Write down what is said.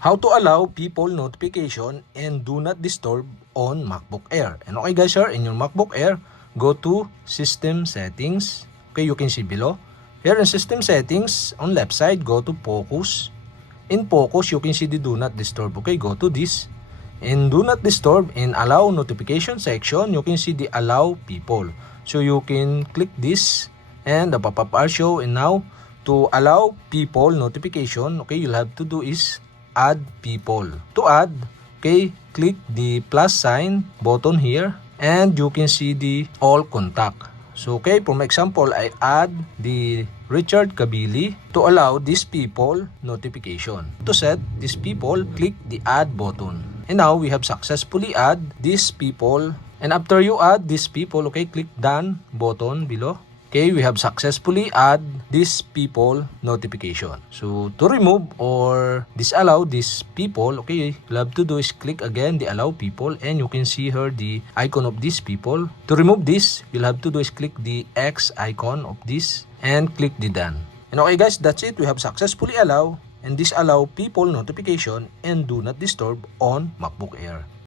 how to allow people notification and do not disturb on MacBook Air. And okay guys, here in your MacBook Air, go to System Settings. Okay, you can see below. Here in System Settings, on left side, go to Focus. In Focus, you can see the Do Not Disturb. Okay, go to this. In Do Not Disturb, in Allow Notification section, you can see the Allow People. So you can click this and the pop-up are show. And now, to allow people notification, okay, you'll have to do is add people. To add, okay, click the plus sign button here and you can see the all contact. So okay, for my example, I add the Richard Kabili to allow these people notification. To set these people, click the add button. And now we have successfully add these people. And after you add these people, okay, click done button below. Okay, we have successfully add these people notification. So to remove or disallow these people, okay, you'll have to do is click again the allow people and you can see here the icon of these people. To remove this, you'll have to do is click the X icon of this and click the done. And okay guys, that's it. We have successfully allow and disallow people notification and do not disturb on MacBook Air.